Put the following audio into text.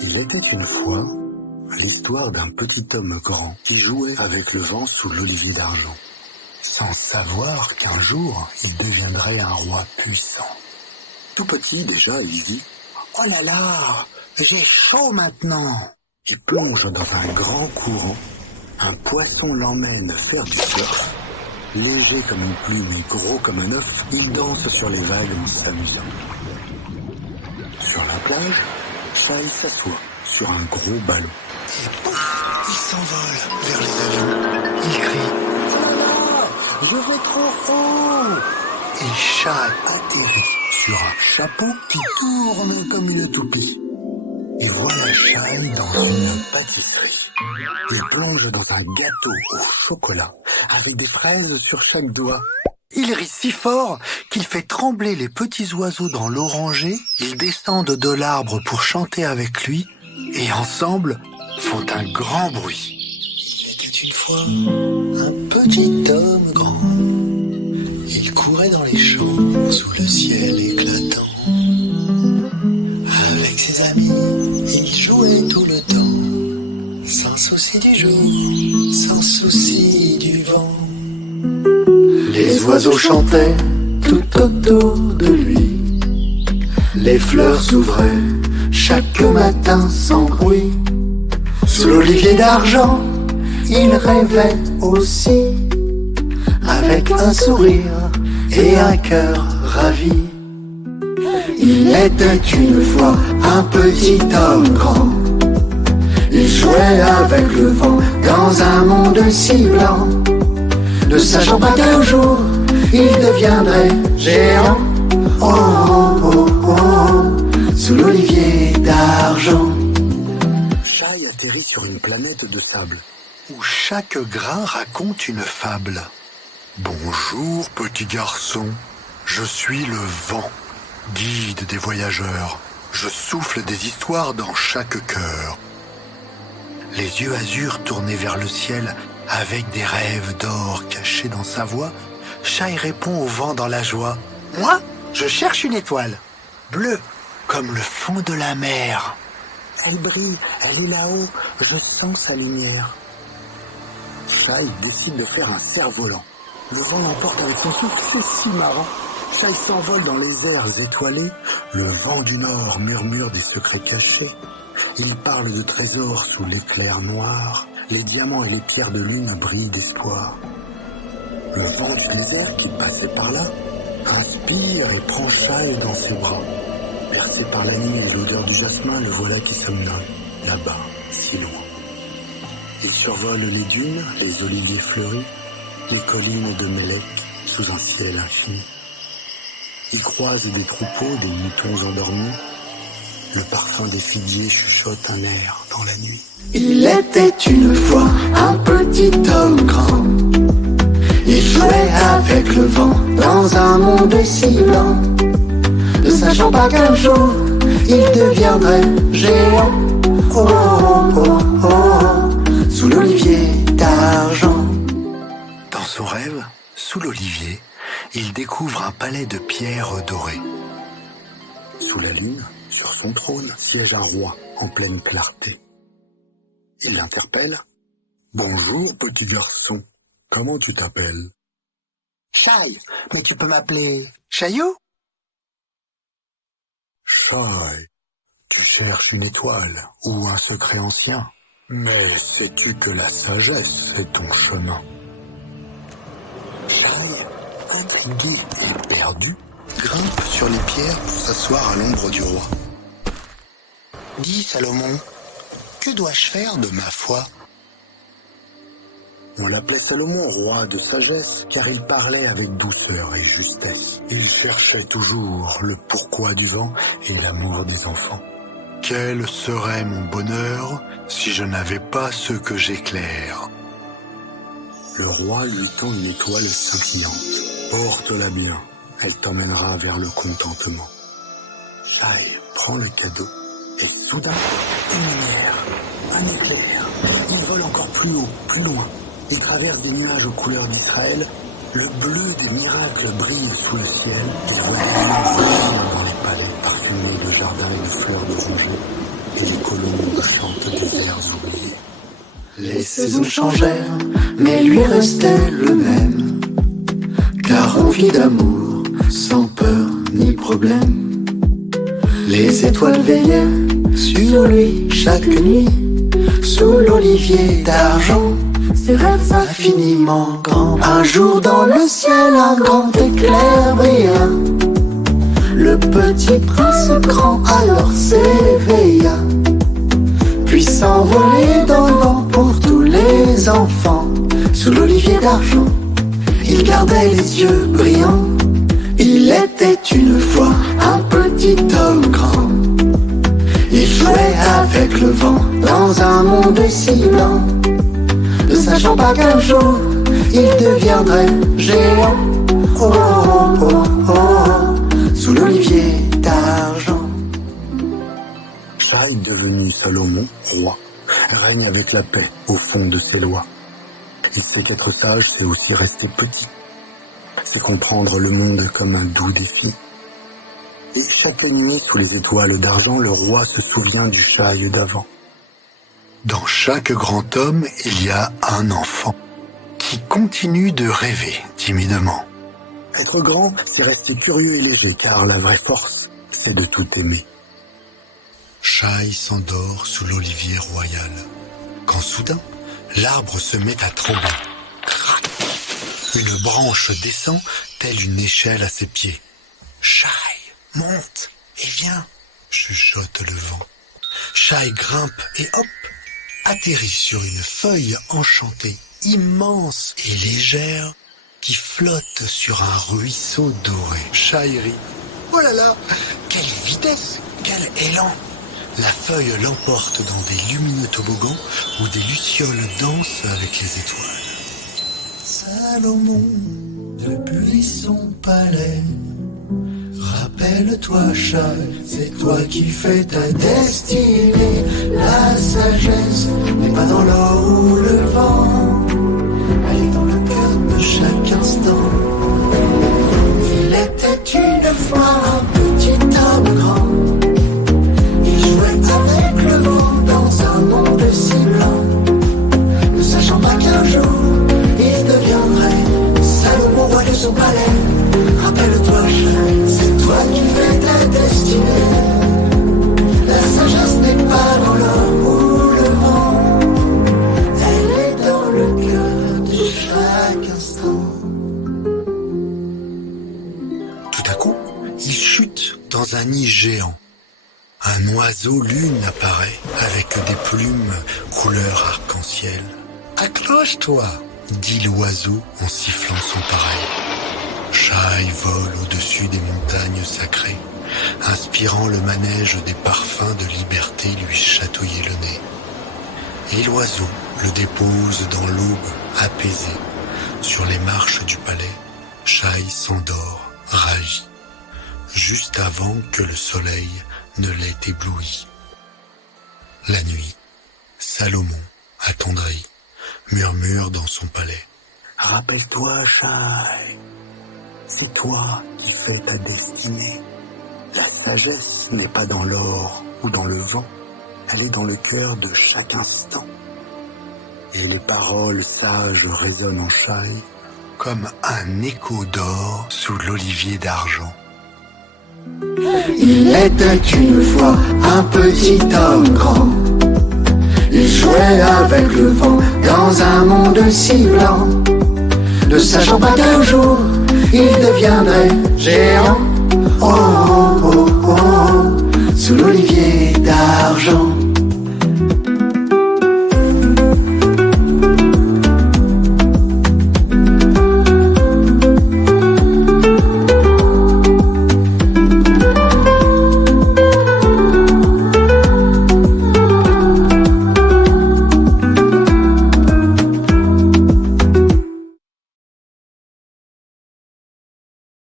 Il était une fois l'histoire d'un petit homme grand qui jouait avec le vent sous l'olivier d'argent, sans savoir qu'un jour il deviendrait un roi puissant. Tout petit déjà, il dit « Oh là là, j'ai chaud maintenant !» Il plonge dans un grand courant, un poisson l'emmène faire du surf. Léger comme une plume et gros comme un œuf, il danse sur les vagues en s'amusant. Sur la plage, Shai s'assoit sur un gros ballon. Et pouf, il s'envole vers les avions. Il crie « Oh là là, je vais trop haut !» Et Shai atterrit sur un chapeau qui tourne comme une toupie. Et voilà Shai dans une pâtisserie. Il plonge dans un gâteau au chocolat avec des fraises sur chaque doigt. Il rit si fort qu'il fait trembler les petits oiseaux dans l'oranger. Ils descendent de l'arbre pour chanter avec lui et ensemble font un grand bruit. Il était une fois un petit homme grand. Il courait dans les champs sous le ciel éclatant. Avec ses amis, il jouait tout le temps, sans souci du jour, sans souci du vent. Les oiseaux chantaient tout autour de lui. Les fleurs s'ouvraient chaque matin sans bruit. Sous l'olivier d'argent, il rêvait aussi, avec un sourire et un cœur ravi. Il était une fois un petit homme grand. Il jouait avec le vent dans un monde si blanc, ne sachant pas qu'un jour il deviendrait géant. Oh, oh, oh, oh, sous l'olivier d'argent. Shai atterrit sur une planète de sable, où chaque grain raconte une fable. Bonjour, petit garçon, je suis le vent, guide des voyageurs. Je souffle des histoires dans chaque cœur. Les yeux azur tournés vers le ciel, avec des rêves d'or cachés dans sa voix, Shai répond au vent dans la joie. Moi, je cherche une étoile, bleue comme le fond de la mer. Elle brille, elle est là-haut, je sens sa lumière. Shai décide de faire un cerf-volant. Le vent l'emporte avec son souffle, c'est si marrant. Shai s'envole dans les airs étoilés. Le vent du nord murmure des secrets cachés. Il parle de trésors sous l'éclair noir. Les diamants et les pierres de lune brillent d'espoir. Le vent du désert qui passait par là inspire et prend Shai dans ses bras. Bercé par la nuit et l'odeur du jasmin, le voilà qui somnole, là-bas, si loin. Il survole les dunes, les oliviers fleuris, les collines de Mélec sous un ciel infini. Il croise des troupeaux, des moutons endormis. Le parfum des figuiers chuchote un air dans la nuit. Il était une fois un petit homme grand. Il jouait avec le vent dans un monde si blanc, ne sachant pas qu'un jour il deviendrait géant. Oh, oh, oh, oh, sous l'olivier d'argent. Dans son rêve, sous l'olivier, il découvre un palais de pierres dorées. Sous la lune, sur son trône, siège un roi en pleine clarté. Il l'interpelle. « Bonjour, petit garçon. Comment tu t'appelles ?»« Shai, mais tu peux m'appeler Chaillot ?»« Shai, tu cherches une étoile ou un secret ancien. Mais sais-tu que la sagesse est ton chemin ?» Shai, intrigué et perdu, grimpe sur les pierres pour s'asseoir à l'ombre du roi. « Dis, Salomon, que dois-je faire de ma foi ?» On l'appelait Salomon, roi de sagesse, car il parlait avec douceur et justesse. Il cherchait toujours le pourquoi du vent et l'amour des enfants. Quel serait mon bonheur si je n'avais pas ce que j'éclaire? Le roi lui tend une étoile scintillante. Porte-la bien, elle t'emmènera vers le contentement. Shai prend le cadeau et soudain, une lumière, un éclair. Il vole encore plus haut, plus loin. Il traverse des nuages aux couleurs d'Israël. Le bleu des miracles brille sous le ciel. Il voit des lions dans les palais, parfumés de jardins et de fleurs d'oranger. et les colombes chantent des airs oubliés. Les saisons changèrent, mais lui restait le même, car on vit d'amour sans peur ni problème. Les étoiles veillaient sur lui chaque nuit, sous l'olivier d'argent, ses rêves infiniment grands. Un jour dans le ciel, un grand éclair brilla. Le petit prince grand alors s'éveilla, puis s'envoler dans le vent pour tous les enfants. Sous l'olivier d'argent, il gardait les yeux brillants. Il était une fois un petit homme grand. Il jouait avec le vent dans un monde si blanc, ne sachant pas qu'un jour il deviendrait géant. Oh, oh, oh, oh, oh, sous l'olivier d'argent. Shai, devenu Salomon, roi, règne avec la paix au fond de ses lois. Il sait qu'être sage, c'est aussi rester petit. C'est comprendre le monde comme un doux défi. Et chaque nuit, sous les étoiles d'argent, le roi se souvient du Shai d'avant. Dans chaque grand homme, il y a un enfant qui continue de rêver timidement. Être grand, c'est rester curieux et léger, car la vraie force, c'est de tout aimer. Shai s'endort sous l'olivier royal, quand soudain, l'arbre se met à trembler. Crac! Une branche descend, telle une échelle à ses pieds. Shai, monte et viens, chuchote le vent. Shai grimpe et hop, atterrit sur une feuille enchantée, immense et légère, qui flotte sur un ruisseau doré. Shai rit. Oh là là, quelle vitesse, quel élan! La feuille l'emporte dans des lumineux toboggans où des lucioles dansent avec les étoiles. Salomon, depuis son palais, rappelle-toi, Shai, c'est toi qui fais ta destinée. La sagesse n'est pas dans l'or ou le vent, elle est dans le cœur de chaque instant. Il était une fois un petit homme grand. Il jouait avec le vent dans un monde si blanc, ne sachant pas qu'un jour il deviendrait Salomon, roi de son palais. Rappelle-toi, Shai, c'est toi qui fais ta destinée. La sagesse n'est pas dans l'or ou le vent, elle est dans le cœur de chaque instant. Tout à coup, il chute dans un nid géant. Un oiseau lune apparaît avec des plumes couleur arc-en-ciel. « Accroche-toi !» dit l'oiseau en sifflant son pareil. Shai vole au-dessus des montagnes sacrées, inspirant le manège des parfums de liberté lui chatouiller le nez. Et l'oiseau le dépose dans l'aube apaisée. Sur les marches du palais, Shai s'endort, ravi, juste avant que le soleil ne l'ait ébloui. La nuit, Salomon, attendri, murmure dans son palais. « Rappelle-toi, Shai, c'est toi qui fais ta destinée. La sagesse n'est pas dans l'or ou dans le vent, elle est dans le cœur de chaque instant. » Et les paroles sages résonnent en Shai comme un écho d'or sous l'olivier d'argent. Il était une fois un petit homme grand. Il jouait avec le vent dans un monde si blanc, ne sachant pas qu'un jour il deviendrait